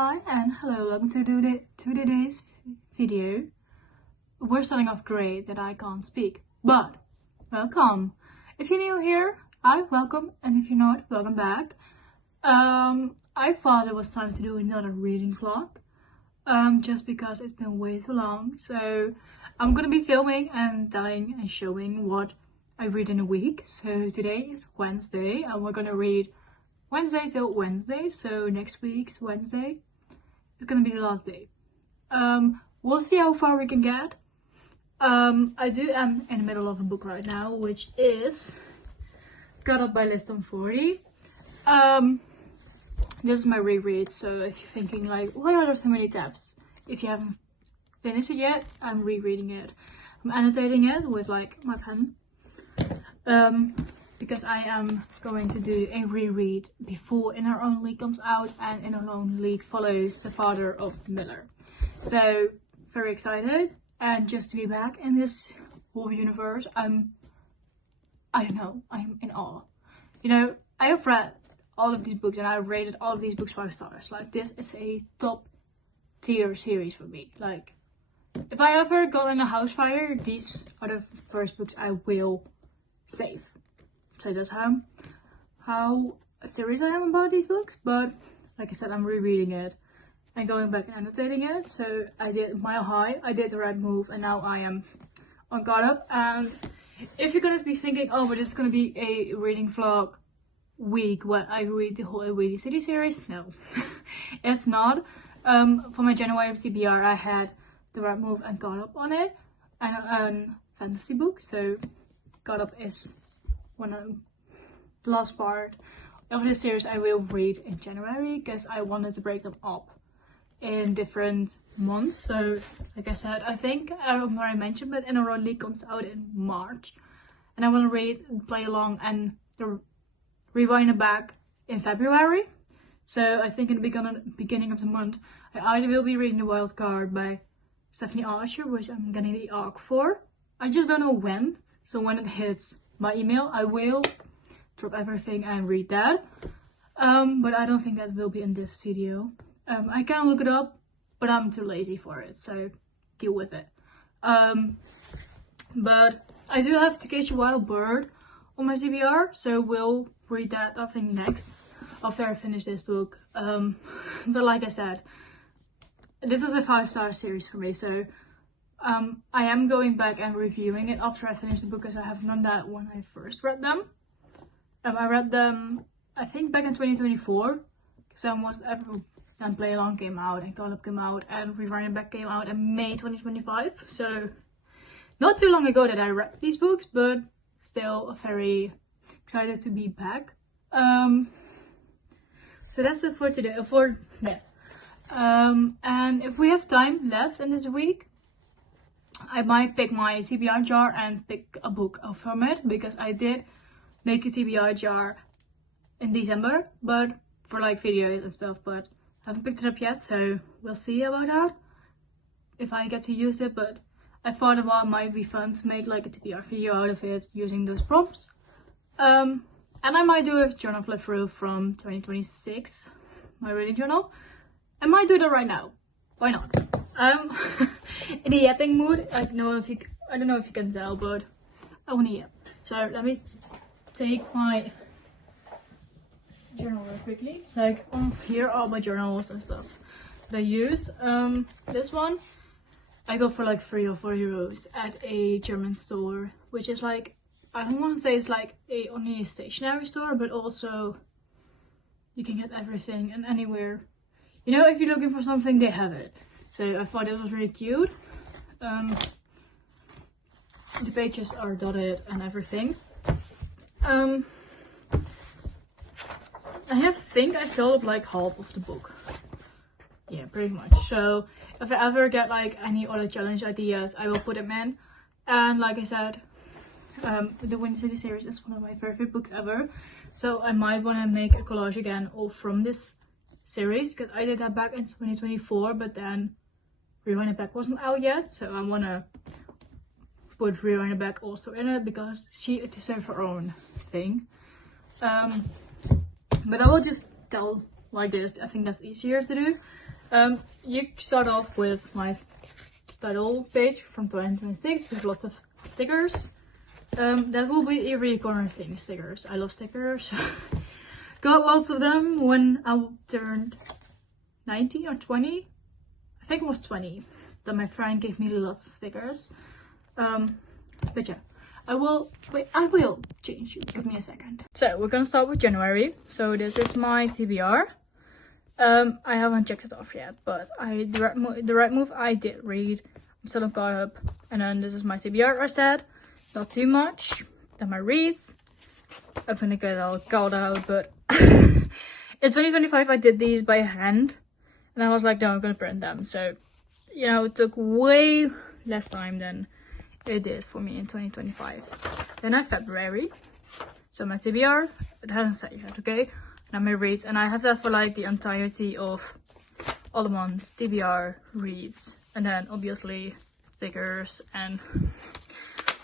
Hi and hello, welcome to today's video. We're starting off great that I can't speak, but welcome. If you're new here, hi, welcome, and if you're not, welcome back. I thought it was time to do another reading vlog, just because it's been way too long. So I'm gonna be filming and telling and showing what I read in a week. So today is Wednesday and we're gonna read Wednesday till Wednesday, so next week's Wednesday is gonna be the last day. We'll see how far we can get. I am in the middle of a book right now, which is Got Up by List on 40. This is my reread, so if you're thinking like, why are there so many tabs? If you haven't finished it yet, I'm rereading it. I'm annotating it with like my pen. Because I am going to do a reread before In Her Own League comes out, and In Her Own League follows the father of Miller. So very excited, and just to be back in this whole universe, I don't know, I'm in awe. You know, I have read all of these books and I rated all of these books 5 stars. Like, this is a top tier series for me. Like, if I ever got in a house fire, these are the first books I will save. So that's how serious I am about these books. But like I said, I'm rereading it and going back and annotating it. So I did Mile High, I did The Right Move, and now I am on Caught Up. And if you're gonna be thinking, oh, but it's gonna be a reading vlog week where I read the whole Away City series, no, it's not. For my January TBR, I had The Right Move and Caught Up on it, and a fantasy book. So Caught Up is the last part of this series I will read in January, because I wanted to break them up in different months. So like I said, I think I don't know if I mentioned, but In Her Own League comes out in March, and I want to read, play along, and rewind it back in February. So I think in the beginning of the month I either will be reading The Wild Card by Stephanie Archer, which I'm getting the ARC for. I just don't know when, so when it hits my email I will drop everything and read that. But I don't think that will be in this video. I can look it up, but I'm too lazy for it, so deal with it. But I do have To Catch a Wild Bird on my CBR, so we'll read that I think next after I finish this book. But like I said, this is a 5-star series for me, so I am going back and reviewing it after I finish the book, because I haven't done that when I first read them. I read them, I think, back in 2024, because then Play Along came out, and Call Up came out, and Rewind It Back came out in May 2025. So not too long ago that I read these books, but still very excited to be back. So that's it for today. And if we have time left in this week, I might pick my TBR jar and pick a book from it, because I did make a TBR jar in December, but for like videos and stuff, but I haven't picked it up yet, so we'll see about that if I get to use it. But I thought it might be fun to make like a TBR video out of it using those prompts. And I might do a journal flip through from 2026, my reading journal. I might do that right now. Why not? In a yapping mood. I don't know if you can tell, but I want to yap. So let me take my journal real quickly. Like, here are my journals and stuff that I use. This one I got for like 3 or 4 euros at a German store, which is like, I don't want to say it's like only a stationery store, but also you can get everything and anywhere. You know, if you're looking for something, they have it. So I thought this was really cute. The pages are dotted and everything. I think I filled up like half of the book. Yeah, pretty much. So if I ever get like any other challenge ideas, I will put them in. And like I said, the Windy City series is one of my favorite books ever. So I might want to make a collage again all from this series, because I did that back in 2024, but then Rewind It Back wasn't out yet, so I want to put Rewind It Back also in it, because she deserves her own thing. But I will just tell like this. I think that's easier to do. You start off with my title page from 2026 with lots of stickers. That will be every corner thing, stickers. I love stickers. Got lots of them when I turned 19 or 20. I think it was 20. That my friend gave me lots of stickers. But yeah, I will change it. Give me a second. So we're gonna start with January. So this is my TBR. I haven't checked it off yet, but the right move I did read. I'm still caught up. And then this is my TBR, I said. Not too much. Then my reads. I'm gonna get all called out, but in 2025 I did these by hand. And I was like, no, I'm gonna print them. So, you know, it took way less time than it did for me in 2025. Then I have February. So my TBR, it hasn't set yet, okay? Now my reads, and I have that for like the entirety of all the months. TBR, reads, and then obviously stickers and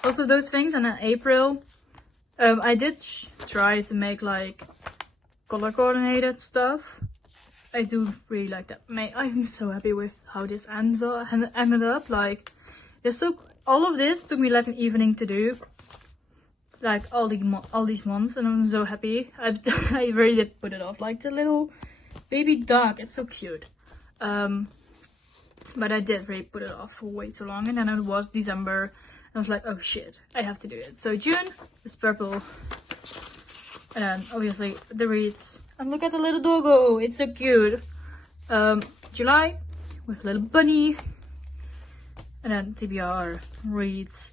lots of those things. And then April, I did try to make like color coordinated stuff. I do really like that. I'm so happy with how this ended up. Like, all of this took me like an evening to do. Like all these months, and I'm so happy. I really did put it off. Like the little baby dog, it's so cute. But I did really put it off for way too long, and then it was December, and I was like, oh shit, I have to do it. So June is purple, and then obviously the reads. And look at the little doggo, it's so cute. July with a little bunny, and then TBR, reads.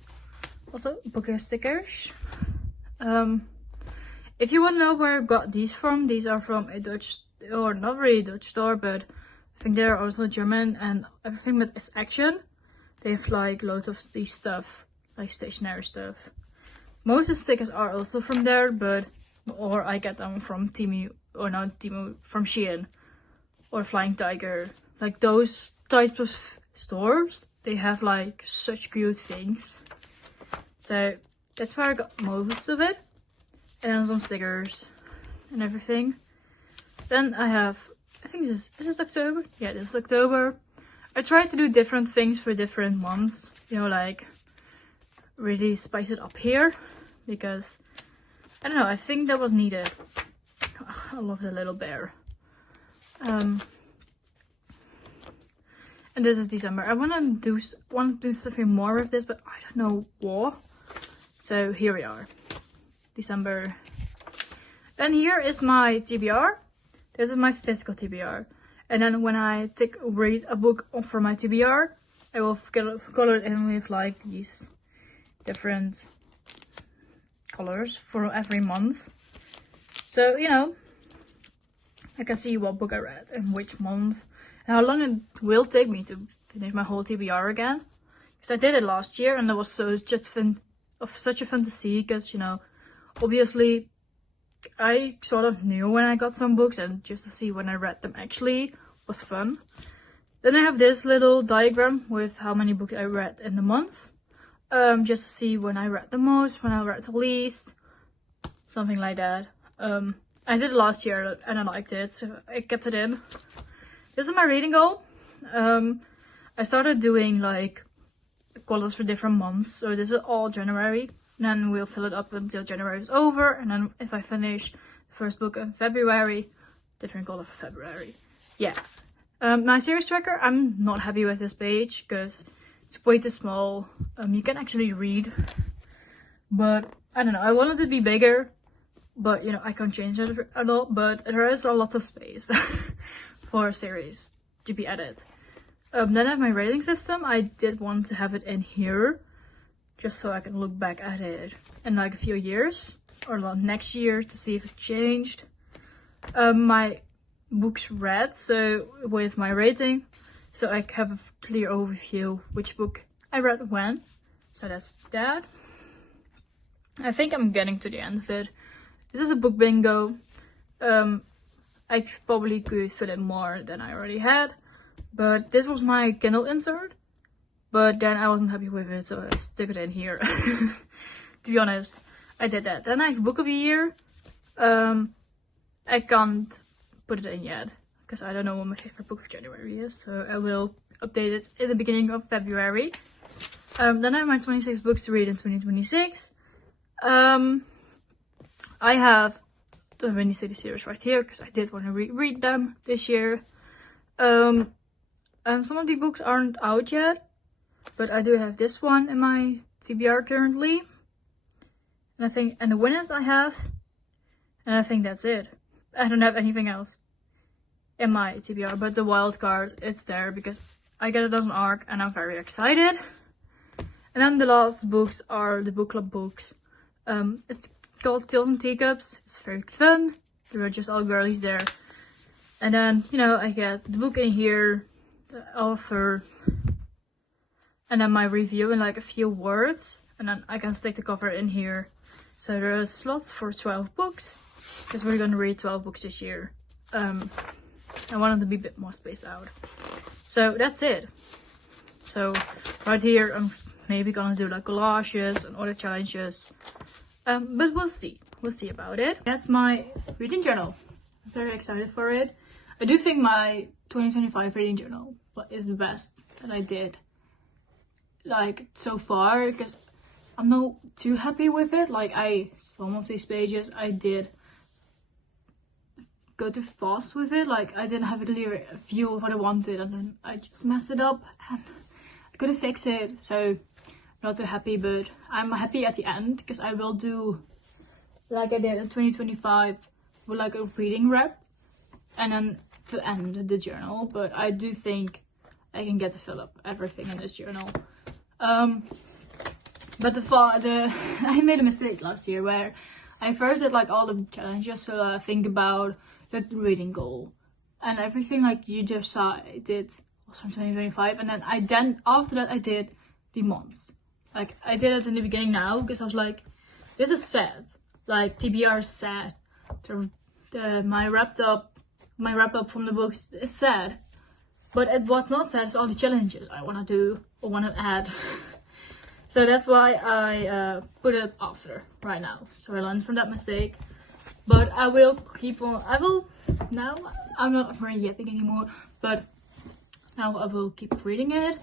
Also book stickers. If you want to know where I got these from, these are from a Dutch, or not really Dutch store, but I think they're also German, and everything that is Action, they have like loads of these stuff, like stationery stuff. Most of the stickers are also from there, or I get them from Temu, or not Temu, from Shein, or Flying Tiger. Like those types of stores, they have like such cute things. So that's where I got most of it. And then some stickers and everything. Then I have, I think is this October? Yeah, this is October. I tried to do different things for different months. You know, like really spice it up here. Because, I don't know, I think that was needed. I love the little bear. And this is December. I want to do something more with this, but I don't know what. So here we are, December. Then here is my TBR. This is my physical TBR. And then when I read a book for my TBR, I will color it in with like these different colors for every month. So, you know, I can see what book I read in which month. And how long it will take me to finish my whole TBR again. Because I did it last year, and that was such a fun to see, because, you know, obviously I sort of knew when I got some books, and just to see when I read them actually was fun. Then I have this little diagram with how many books I read in the month, just to see when I read the most, when I read the least, something like that. I did it last year and I liked it, so I kept it in. This is my reading goal. I started doing like colors for different months, so this is all January, and then we'll fill it up until January is over, and then if I finish the first book in February, different color for February. Yeah. My series tracker, I'm not happy with this page because it's way too small. You can actually read, but I don't know, I want it to be bigger, but you know, I can't change it at all. But there is a lot of space for a series to be added. Then I have my rating system. I did want to have it in here, just so I can look back at it in like a few years, or next year, to see if it changed. My books read, so with my rating, so I have a clear overview which book I read when. So that's that. I think I'm getting to the end of it. This is a book bingo. I probably could fill in more than I already had, but this was my Kindle insert, but then I wasn't happy with it, so I stuck it in here. To be honest, I did that. Then I have Book of the Year. I can't put it in yet because I don't know what my favorite book of January is, so I will update it in the beginning of February. Then I have my 26 books to read in 2026. I have the Windy City series right here because I did want to reread them this year. And some of the books aren't out yet, but I do have this one in my TBR currently. And I think, and the winners I have, and I think that's it. I don't have anything else in my TBR, but the wild card, it's there because I get it as an ARC and I'm very excited. And then the last books are the book club books. It's called Tales and Teacups. It's very fun. There are just all girlies there. And then, you know, I get the book in here, the author, and then my review in like a few words. And then I can stick the cover in here. So there are slots for 12 books. Because we're going to read 12 books this year. I wanted to be a bit more spaced out. So that's it. So right here I'm maybe gonna do like collages and other challenges. But we'll see. We'll see about it. That's my reading journal. I'm very excited for it. I do think my 2025 reading journal is the best that I did like so far, because I'm not too happy with it. Like some of these pages I did go too fast with it. Like I didn't have a clear view of what I wanted, and then I just messed it up and I couldn't fix it. So not too happy, but I'm happy at the end because I will do like I did in 2025 with like a reading wrap and then to end the journal. But I do think I can get to fill up everything in this journal. But I made a mistake last year where I first did like all the challenges, so think about the reading goal and everything like you just saw I did was from 2025, and then after that I did the months. Like I did it in the beginning now because I was like, this is sad. Like TBR is sad. My wrap up from the books is sad. But it was not sad, it's all the challenges I wanna do or wanna add. So that's why I put it after right now. So I learned from that mistake. But I will keep on, now I'm not very yapping anymore, but now I will keep reading it.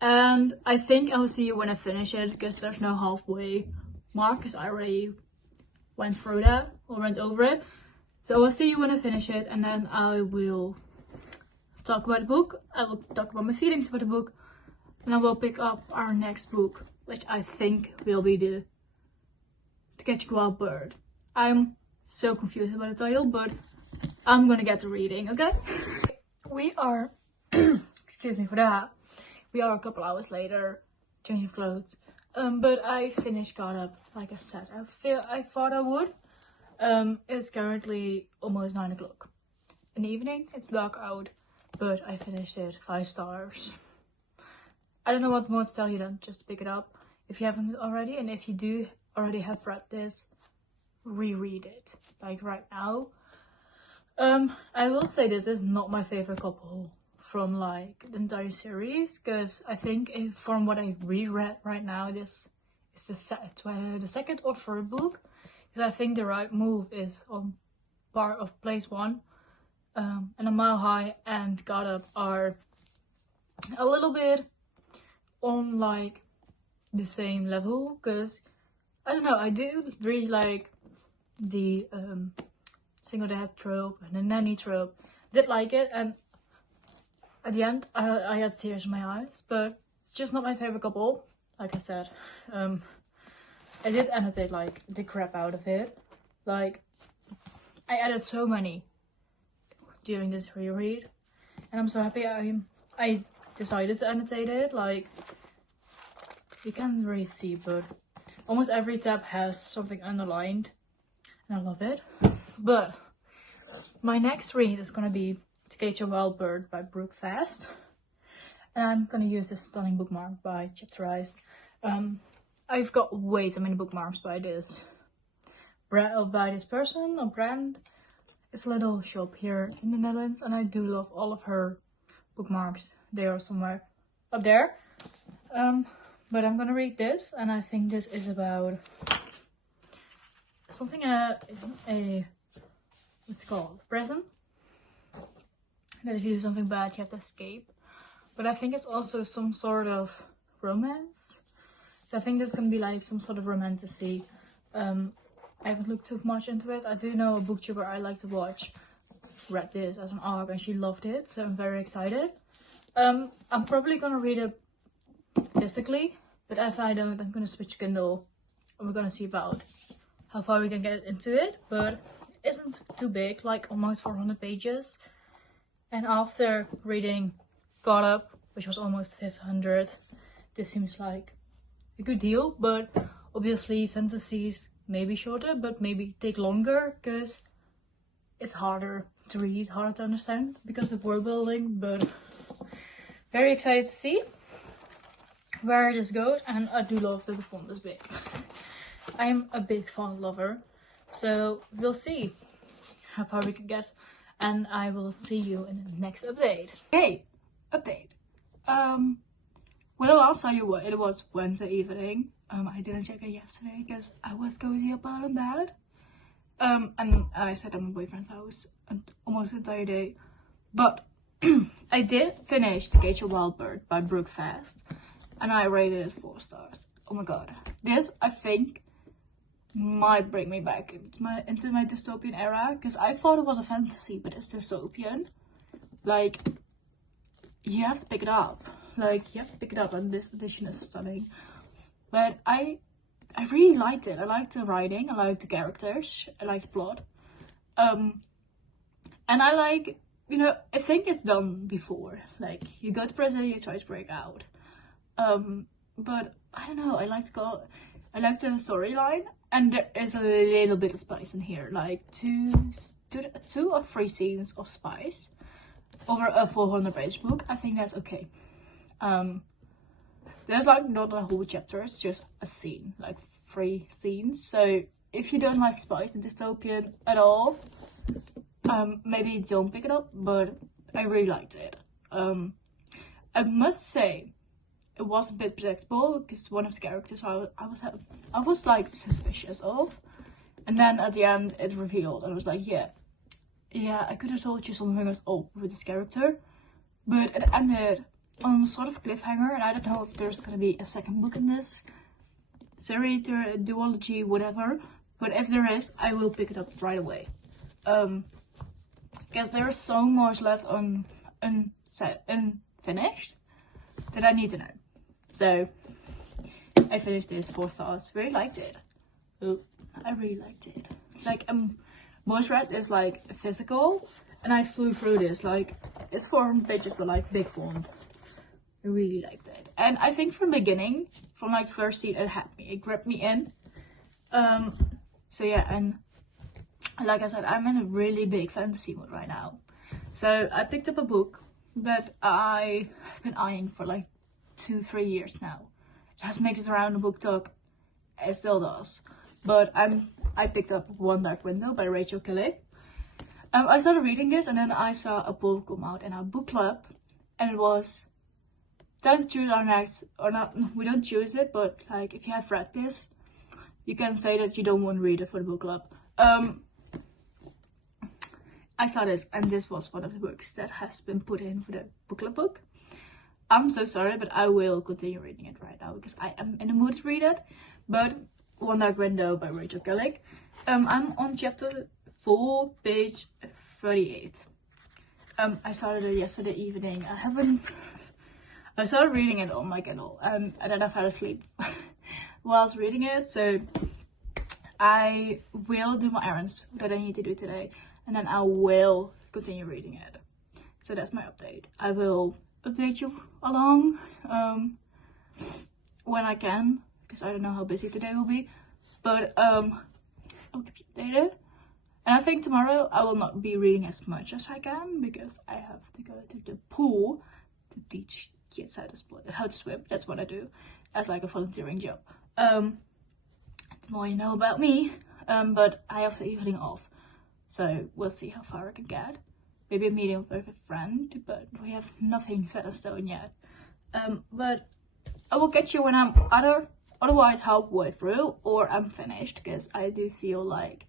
And I think I will see you when I finish it, because there's no halfway mark, because I already went through that or went over it. So I'll see you when I finish it, and then I will talk about the book. I will talk about my feelings about the book, and I will pick up our next book, which I think will be the To Catch a Wild Bird. I'm so confused about the title, but I'm gonna get to reading, okay? We are, excuse me for that. We are a couple hours later, changing clothes. But I finished Caught Up, like I said. I thought I would. It's currently almost 9 o'clock in the evening. It's dark out, but I finished it. 5 stars. I don't know what more to tell you then, just pick it up if you haven't already. And if you do already have read this, reread it, like right now. I will say this is not my favorite couple from like the entire series, because I think from what I reread right now, this is the second or third book, because I think The Right Move is on part of place 1, and A Mile High and Got Up are a little bit on like the same level, because I don't know, I do really like the single dad trope and the nanny trope. Did like it, and at the end I had tears in my eyes, but it's just not my favorite couple, like I said. I did annotate like the crap out of it. Like I added so many during this reread, and I'm so happy I decided to annotate it. Like you can't really see, but almost every tab has something underlined, and I love it. But my next read is gonna be To Catch a Wild Bird by Brooke Fast, and I'm gonna use this stunning bookmark by Chapterize. I've got way too many bookmarks by this person or brand. It's a little shop here in the Netherlands, and I do love all of her bookmarks. They are somewhere up there. But I'm gonna read this, and I think this is about something a what's it called? Prison? that if you do something bad, you have to escape. But I think it's also some sort of romance. So I think there's gonna be like some sort of romantasy. I haven't looked too much into it. I do know a booktuber I like to watch read this as an ARC and she loved it, so I'm very excited. I'm probably gonna read it physically, but if I don't, I'm gonna switch Kindle and we're gonna see about how far we can get into it. But it isn't too big, like almost 400 pages. And after reading Caught Up, which was almost 500, this seems like a good deal. But obviously fantasies may be shorter, but maybe take longer because it's harder to read, harder to understand because of world building. But very excited to see where this goes, and I do love that the font is big. I am a big font lover, so we'll see how far we can get, and I will see you in the next update. Hey, update. When I last saw you, it was Wednesday evening. I didn't check it yesterday because I was cozy up out in bed. And I sat at my boyfriend's house almost the entire day. But I did finish To Catch a Wild Bird by Brooke Fast, and I rated it 4 stars. Oh my god. This, I think, might bring me back into my dystopian era, because I thought it was a fantasy, but it's dystopian. Like, you have to pick it up. Like, you have to pick it up, and this edition is stunning. But I really liked it. I liked the writing, I liked the characters, I liked the plot. And I like, you know, I think it's done before. Like, you go to prison, you try to break out. But I don't know, I like the storyline, and there is a little bit of spice in here. Like, two or 3 scenes of spice over a 400-page book. I think that's okay. There's like not a whole chapter, it's just a scene, like 3 scenes. So if you don't like spice and dystopian at all, maybe don't pick it up, but I really liked it. I must say it was a bit predictable because one of the characters I was like suspicious of, and then at the end it revealed, and I was like, yeah, I could have told you something was up with this character, but it ended on sort of cliffhanger, and I don't know if there's gonna be a second book in this series, duology, whatever. But if there is, I will pick it up right away. Because there's so much left unfinished that I need to know. So I finished this 4 stars. Really liked it. Oh, I really liked it. Like, most read is like physical, and I flew through this. Like, it's 400 pages, but like big font. I really liked it. And I think from the beginning, from like the first scene, it had me. It grabbed me in. So yeah, and like I said, I'm in a really big fantasy mood right now. So I picked up a book that I have been eyeing for like 2-3 years now. It has makes it around the book talk. It still does. But I picked up One Dark Window by Rachel Kelly. I started reading this, and then I saw a poll come out in our book club, and it was time to choose our next, or not, we don't choose it, but like if you have read this, you can say that you don't want to read it for the book club. I saw this, and this was one of the books that has been put in for the book club book. I'm so sorry, but I will continue reading it right now because I am in the mood to read it. But One Dark Window by Rachel Kelly. I'm on chapter 4, page 38. I started it yesterday evening. I started reading it on my Kindle, and then I fell asleep while I was reading it. So I will do my errands that I need to do today, and then I will continue reading it. So that's my update. I will update you along when I can, because I don't know how busy today will be. But I'll keep you updated. And I think tomorrow I will not be reading as much as I can, because I have to go to the pool to teach kids how to swim. That's what I do as like a volunteering job. The more you know about me. But I have the evening off, so we'll see how far I can get. Maybe a meeting with a friend, but we have nothing set in stone yet. But I will get you when I'm otherwise halfway through, or I'm finished, because I do feel like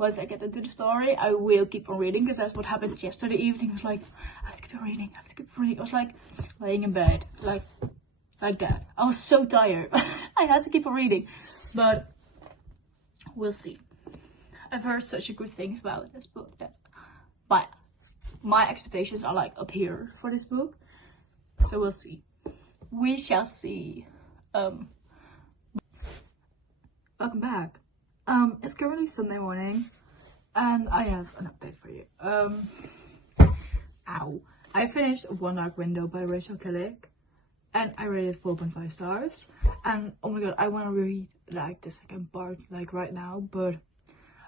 once I get into the story, I will keep on reading, because that's what happened yesterday evening. I was like, I have to keep on reading, I have to keep on reading. I was like laying in bed, like that. I was so tired. I had to keep on reading, but we'll see. I've heard such good things about this book that my expectations are like up here for this book. So we'll see. We shall see. Welcome back. It's currently Sunday morning, and I have an update for you. I finished One Dark Window by Rachel Kellick, and I rated 4.5 stars. And oh my god, I want to read like the second part like right now, but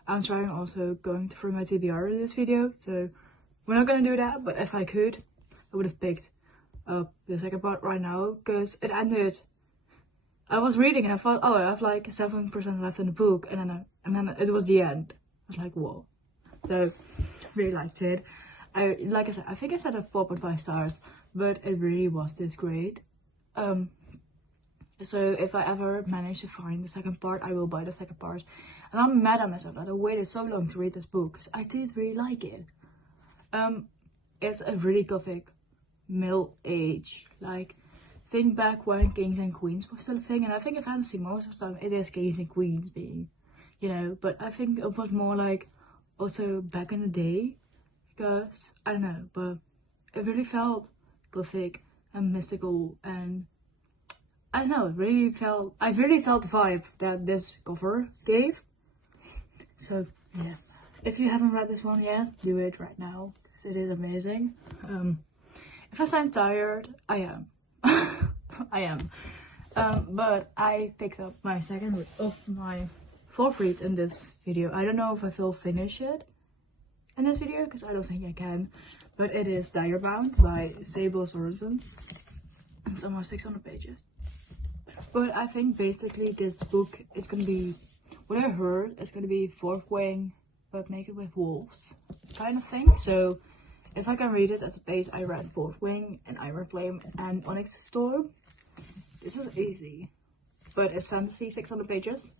I'm trying also going through my TBR in this video, so we're not gonna do that. But if I could, I would have picked up the second part right now, because it ended. I was reading and I thought, oh, I have like 7% left in the book, and then it was the end. I was like, whoa. So really liked it. Like I said, I think I said a 4.5 stars, but it really was this great. So if I ever manage to find the second part, I will buy the second part. And I'm mad at myself that I waited so long to read this book, because I did really like it. It's a really gothic, middle age, like, think back when kings and queens was still a thing, and I think in fantasy most of the time it is kings and queens being, you know, but I think it was more like also back in the day, because I don't know, but it really felt gothic and mystical, and I don't know, I really felt the vibe that this cover gave. So yeah, if you haven't read this one yet, do it right now, because it is amazing. If I sound tired, I am. I am. But I picked up my fourth read in this video. I don't know if I will finish it in this video, because I don't think I can. But it is Diarybound by Sable Sorensen. It's almost 600 pages. But I think basically this book is gonna be, what I heard, it's gonna be Fourth Wing, but make it with wolves kind of thing. So if I can read it at the pace I read Fourth Wing and Iron Flame and Onyx Storm, this is easy. But it's fantasy, 600 pages.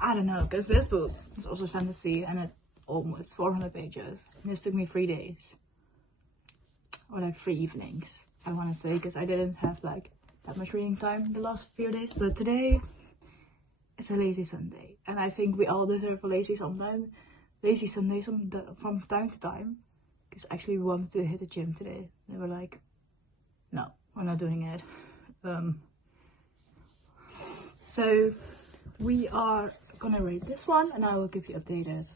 I don't know, because this book is also fantasy and it's almost 400 pages. And this took me 3 days. Or like 3 evenings, I want to say, because I didn't have like that much reading time the last few days. But today, it's a lazy Sunday. And I think we all deserve a lazy Sunday from time to time. Because actually we wanted to hit the gym today. They were like, no, we're not doing it. So we are gonna rate this one, and I will keep you updated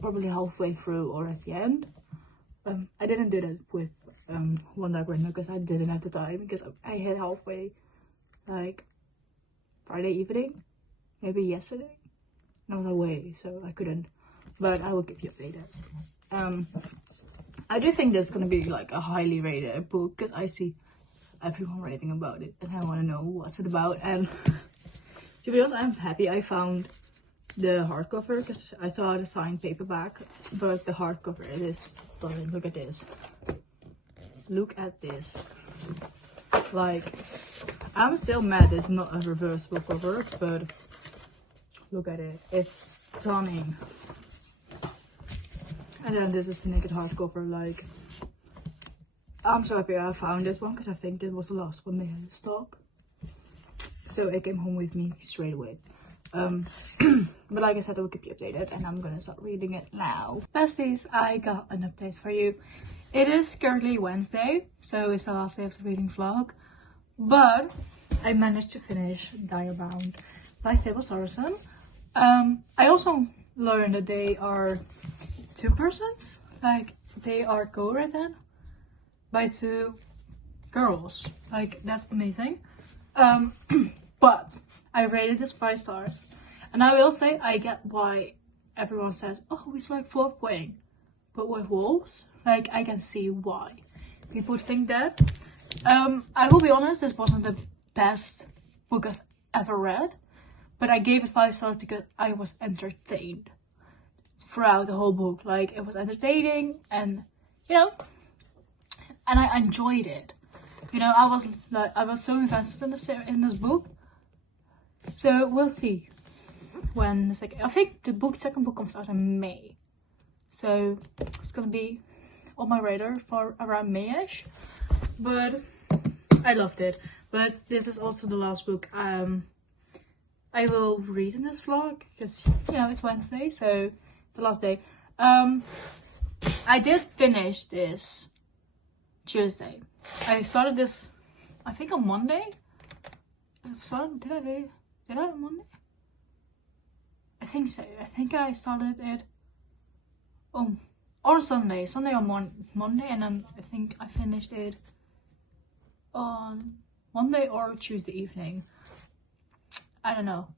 probably halfway through or at the end. I didn't do that with One Dark Window because I didn't have the time, because I hit halfway like Friday evening, maybe yesterday, and I was away, so I couldn't. But I will keep you updated. I do think this is gonna be like a highly rated book, because I see everyone writing about it and I want to know what's it about. And to be honest, I'm happy I found the hardcover, because I saw the signed paperback, but the hardcover, it is stunning. Look at this. Look at this. Like, I'm still mad it's not a reversible cover, but look at it. It's stunning. And then this is the naked hardcover. Like, I'm so happy I found this one, because I think this was the last one they had in stock. So it came home with me straight away. But like I said, I will keep you updated, and I'm gonna start reading it now. Besties, I got an update for you. It is currently Wednesday, so it's the last day of the reading vlog. But I managed to finish Diarybound by Sable Sorensen. I also learned that they are 2 persons, like they are co-written by 2 girls. Like, that's amazing. But I rated this 5 stars, and I will say I get why everyone says, oh, it's like Fourth Wing but with wolves. Like, I can see why people think that. I will be honest, this wasn't the best book I've ever read, but I gave it 5 stars because I was entertained throughout the whole book. Like, it was entertaining, and you know, and I enjoyed it. You know, I was so invested in this book. So we'll see. when the second, I think the second book comes out in May. So it's gonna be on my radar for around May-ish. But I loved it. But this is also the last book I will read in this vlog, because you know it's Wednesday, so the last day. I did finish this Tuesday. I started this, I think, on Monday. Did I on Monday? I think so. I think I started it on Sunday. Sunday on Monday, and then I think I finished it on Monday or Tuesday evening. I don't know.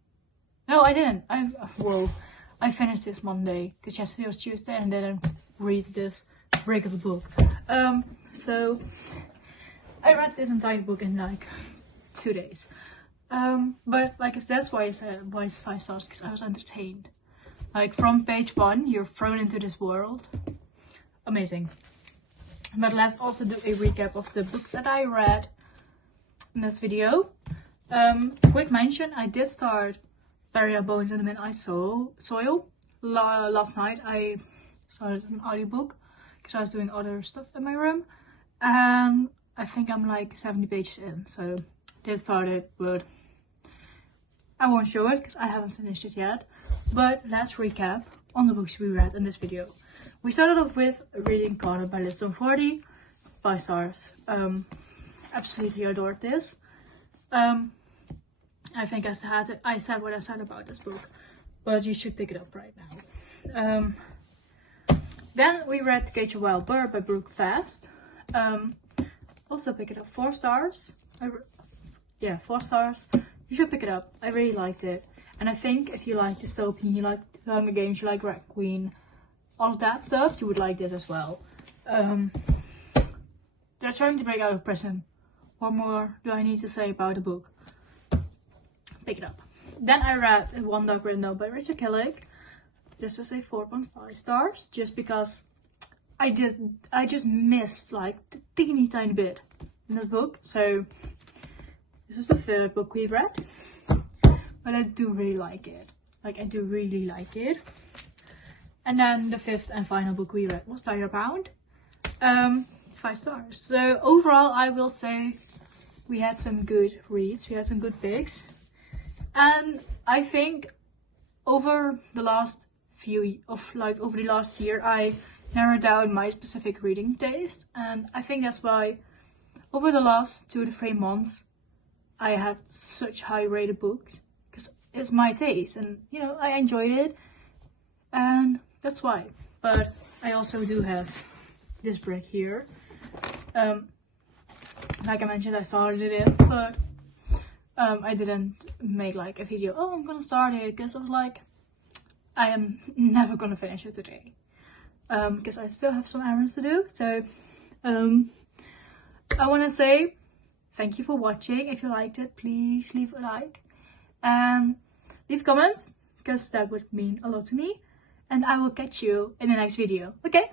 No, I didn't. I finished this Monday because yesterday was Tuesday and didn't read this break of the book. So I read this entire book in like 2 days. But like that's why I said why it's 5 stars, because I was entertained. Like from page 1, you're thrown into this world. Amazing. But let's also do a recap of the books that I read in this video. Quick mention, I did start Bury Our Bones in the Midnight Soil. Last night I started an audiobook because I was doing other stuff in my room. And I think I'm like 70 pages in, so did start it, but I won't show it because I haven't finished it yet. But let's recap on the books we read in this video. We started off with reading Caught by Liston 40, 5 stars. Absolutely adored this. I think I said what I said about this book, but you should pick it up right now. Then we read Cage of Wild Bird by Brooke Fast. Also pick it up, 4 stars. 4 stars. You should pick it up. I really liked it. And I think if you like dystopian, you like Hunger Games, you like Red Queen, all of that stuff, you would like this as well. They're trying to break out of prison. What more do I need to say about the book? Pick it up. Then I read One Dark Window by Richard Killick. This is a 4.5 stars, just because I just missed like the teeny tiny bit in this book. So this is the 3rd book we read, but I do really like it. Like, I do really like it. And then the 5th and final book we read was Tiger Bound. 5 stars. So overall, I will say we had some good reads. We had some good picks. And I think over the last year, I narrowed down my specific reading taste. And I think that's why over the last 2 to 3 months, I have such high rated books, because it's my taste and you know I enjoyed it, and that's why. But I also do have this break here. Like I mentioned, I started it, but I didn't make like a video, oh I'm gonna start it, because I was like, I am never gonna finish it today, because I still have some errands to do. So I want to say thank you for watching. If you liked it, please leave a like and leave a comment, because that would mean a lot to me. And I will catch you in the next video. Okay?